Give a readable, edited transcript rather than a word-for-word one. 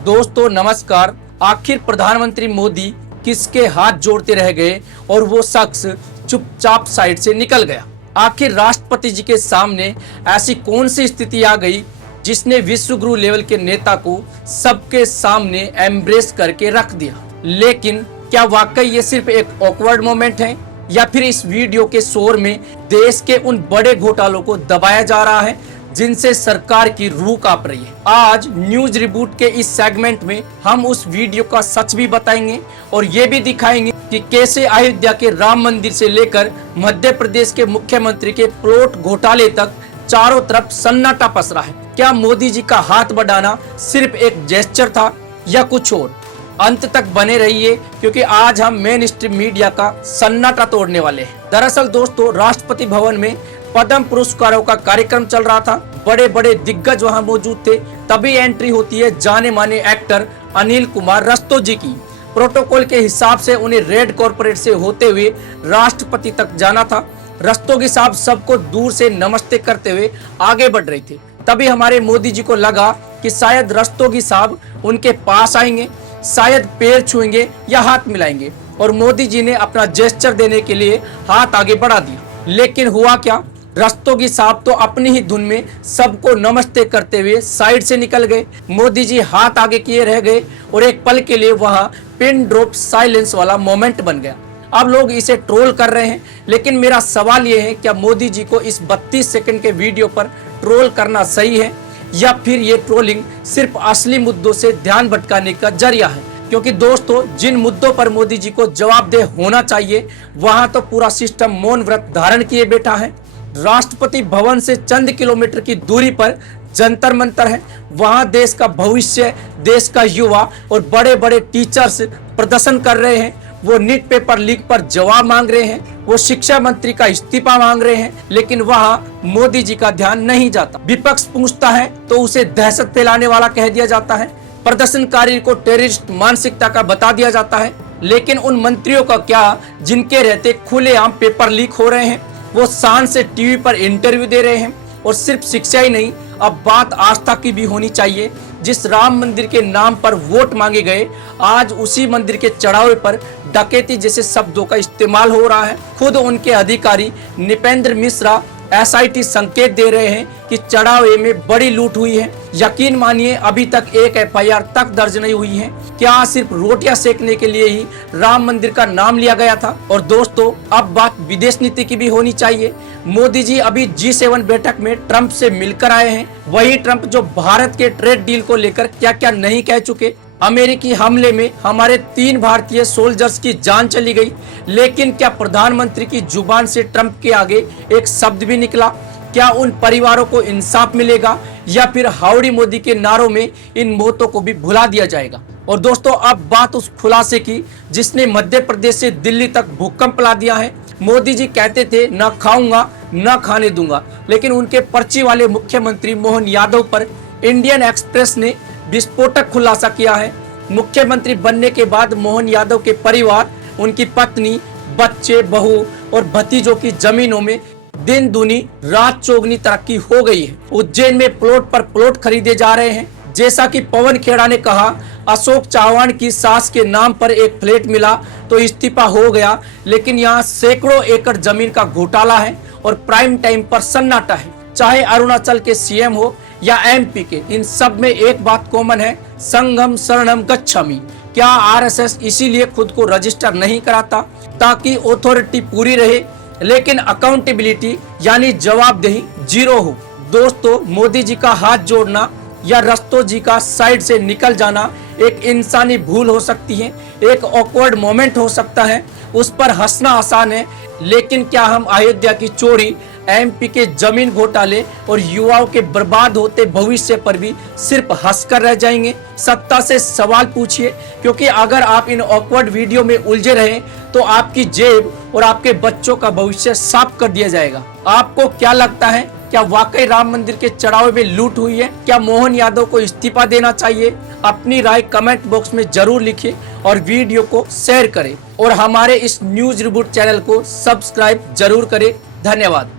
दोस्तों नमस्कार। आखिर प्रधानमंत्री मोदी किसके हाथ जोड़ते रह गए और वो शख्स चुपचाप साइड से निकल गया। आखिर राष्ट्रपति जी के सामने ऐसी कौन सी स्थिति आ गई जिसने विश्व गुरु लेवल के नेता को सबके सामने एम्ब्रेस करके रख दिया। लेकिन क्या वाकई ये सिर्फ एक ऑकवर्ड मोमेंट है या फिर इस वीडियो के शोर में देश के उन बड़े घोटालों को दबाया जा रहा है जिनसे सरकार की रूह कांप रही है। आज न्यूज रिबूट के इस सेगमेंट में हम उस वीडियो का सच भी बताएंगे और ये भी दिखाएंगे कि कैसे अयोध्या के राम मंदिर से लेकर मध्य प्रदेश के मुख्यमंत्री के प्लॉट घोटाले तक चारों तरफ सन्नाटा पसरा है। क्या मोदी जी का हाथ बढ़ाना सिर्फ एक जेस्चर था या कुछ और? अंत तक बने रहिए क्योंकि आज हम मेन स्ट्रीम मीडिया का सन्नाटा तोड़ने वाले हैं। दरअसल दोस्तों, राष्ट्रपति भवन में पद्म पुरस्कारों का कार्यक्रम चल रहा था। बड़े बड़े दिग्गज वहां मौजूद थे। तभी एंट्री होती है जाने माने एक्टर अनिल कुमार रस्तोगी की। प्रोटोकॉल के हिसाब से उन्हें रेड कॉर्पोरेट से होते हुए राष्ट्रपति तक जाना था। रस्तोगी साहब सबको दूर से नमस्ते करते हुए आगे बढ़ रहे थे। तभी हमारे मोदी जी को लगा कि शायद रस्तोगी साहब उनके पास आएंगे, शायद पैर छुएंगे या हाथ मिलाएंगे, और मोदी जी ने अपना जेस्चर देने के लिए हाथ आगे बढ़ा दिया। लेकिन हुआ क्या, रस्तोगी साहब तो अपनी ही धुन में सबको नमस्ते करते हुए साइड से निकल गए। मोदी जी हाथ आगे किए रह गए और एक पल के लिए वहां पिन ड्रॉप साइलेंस वाला मोमेंट बन गया। अब लोग इसे ट्रोल कर रहे हैं, लेकिन मेरा सवाल यह है, क्या मोदी जी को इस 32 सेकंड के वीडियो पर ट्रोल करना सही है या फिर ये ट्रोलिंग सिर्फ असली मुद्दों से ध्यान भटकाने का जरिया है? क्योंकि दोस्तों, जिन मुद्दों पर मोदी जी को जवाबदेह होना चाहिए वहां तो पूरा सिस्टम मौन व्रत धारण किए बैठा है। राष्ट्रपति भवन से चंद किलोमीटर की दूरी पर जंतर मंतर है। वहां देश का भविष्य, देश का युवा और बड़े बड़े टीचर्स प्रदर्शन कर रहे हैं। वो नीट पेपर लीक पर जवाब मांग रहे हैं, वो शिक्षा मंत्री का इस्तीफा मांग रहे हैं, लेकिन वहां मोदी जी का ध्यान नहीं जाता। विपक्ष पूछता है तो उसे दहशत फैलाने वाला कह दिया जाता है, प्रदर्शनकारी को टेररिस्ट मानसिकता का बता दिया जाता है। लेकिन उन मंत्रियों का क्या जिनके रहते खुलेआम पेपर लीक हो रहे हैं? वो शान से टीवी पर इंटरव्यू दे रहे हैं। और सिर्फ शिक्षा ही नहीं, अब बात आस्था की भी होनी चाहिए। जिस राम मंदिर के नाम पर वोट मांगे गए, आज उसी मंदिर के चढ़ावे पर डकैती जैसे शब्दों का इस्तेमाल हो रहा है। खुद उनके अधिकारी निपेंद्र मिश्रा SIT संकेत दे रहे हैं कि चढ़ावे में बड़ी लूट हुई है। यकीन मानिए, अभी तक एक FIR तक दर्ज नहीं हुई है। क्या सिर्फ रोटियां सेकने के लिए ही राम मंदिर का नाम लिया गया था? और दोस्तों, अब बात विदेश नीति की भी होनी चाहिए। मोदी जी अभी G7 बैठक में ट्रंप से मिलकर आए हैं। वही ट्रंप जो भारत के ट्रेड डील को लेकर क्या क्या नहीं कह चुके। अमेरिकी हमले में हमारे 3 भारतीय सोल्जर्स की जान चली गई, लेकिन क्या प्रधानमंत्री की जुबान से ट्रंप के आगे एक शब्द भी निकला? क्या उन परिवारों को इंसाफ मिलेगा या फिर हाउडी मोदी के नारों में इन मौतों को भी भुला दिया जाएगा? और दोस्तों, अब बात उस खुलासे की जिसने मध्य प्रदेश से दिल्ली तक भूकंप ला दिया है। मोदी जी कहते थे न खाऊंगा न खाने दूंगा, लेकिन उनके पर्ची वाले मुख्यमंत्री मोहन यादव पर इंडियन एक्सप्रेस ने विस्फोटक खुलासा किया है। मुख्यमंत्री बनने के बाद मोहन यादव के परिवार, उनकी पत्नी, बच्चे, बहू और भतीजों की जमीनों में दिन दूनी रात चौगनी तरक्की हो गई है। उज्जैन में प्लॉट पर प्लॉट खरीदे जा रहे हैं। जैसा कि पवन खेड़ा ने कहा, अशोक चौहान की सास के नाम पर एक फ्लैट मिला तो इस्तीफा हो गया, लेकिन यहाँ सैकड़ों एकड़ जमीन का घोटाला है और प्राइम टाइम पर सन्नाटा है। चाहे अरुणाचल के CM हो या MP के, इन सब में एक बात कॉमन है, संघम शरणम गच्छामि। क्या RSS इसीलिए खुद को रजिस्टर नहीं कराता ताकि ऑथोरिटी पूरी रहे, लेकिन अकाउंटेबिलिटी यानी जवाबदेही जीरो हो? दोस्तों, मोदी जी का हाथ जोड़ना या रस्तोगी का साइड से निकल जाना एक इंसानी भूल हो सकती है, एक ऑकवर्ड मोमेंट हो सकता है, उस पर हंसना आसान है। लेकिन क्या हम अयोध्या की चोरी, MP के जमीन घोटाले और युवाओं के बर्बाद होते भविष्य पर भी सिर्फ हंसकर रह जाएंगे? सत्ता से सवाल पूछिए, क्योंकि अगर आप इन ऑकवर्ड वीडियो में उलझे रहे तो आपकी जेब और आपके बच्चों का भविष्य साफ कर दिया जाएगा। आपको क्या लगता है, क्या वाकई राम मंदिर के चढ़ावे में लूट हुई है? क्या मोहन यादव को इस्तीफा देना चाहिए? अपनी राय कमेंट बॉक्स में जरूर लिखिए और वीडियो को शेयर करें और हमारे इस न्यूज रिबूट चैनल को सब्सक्राइब जरूर करें। धन्यवाद।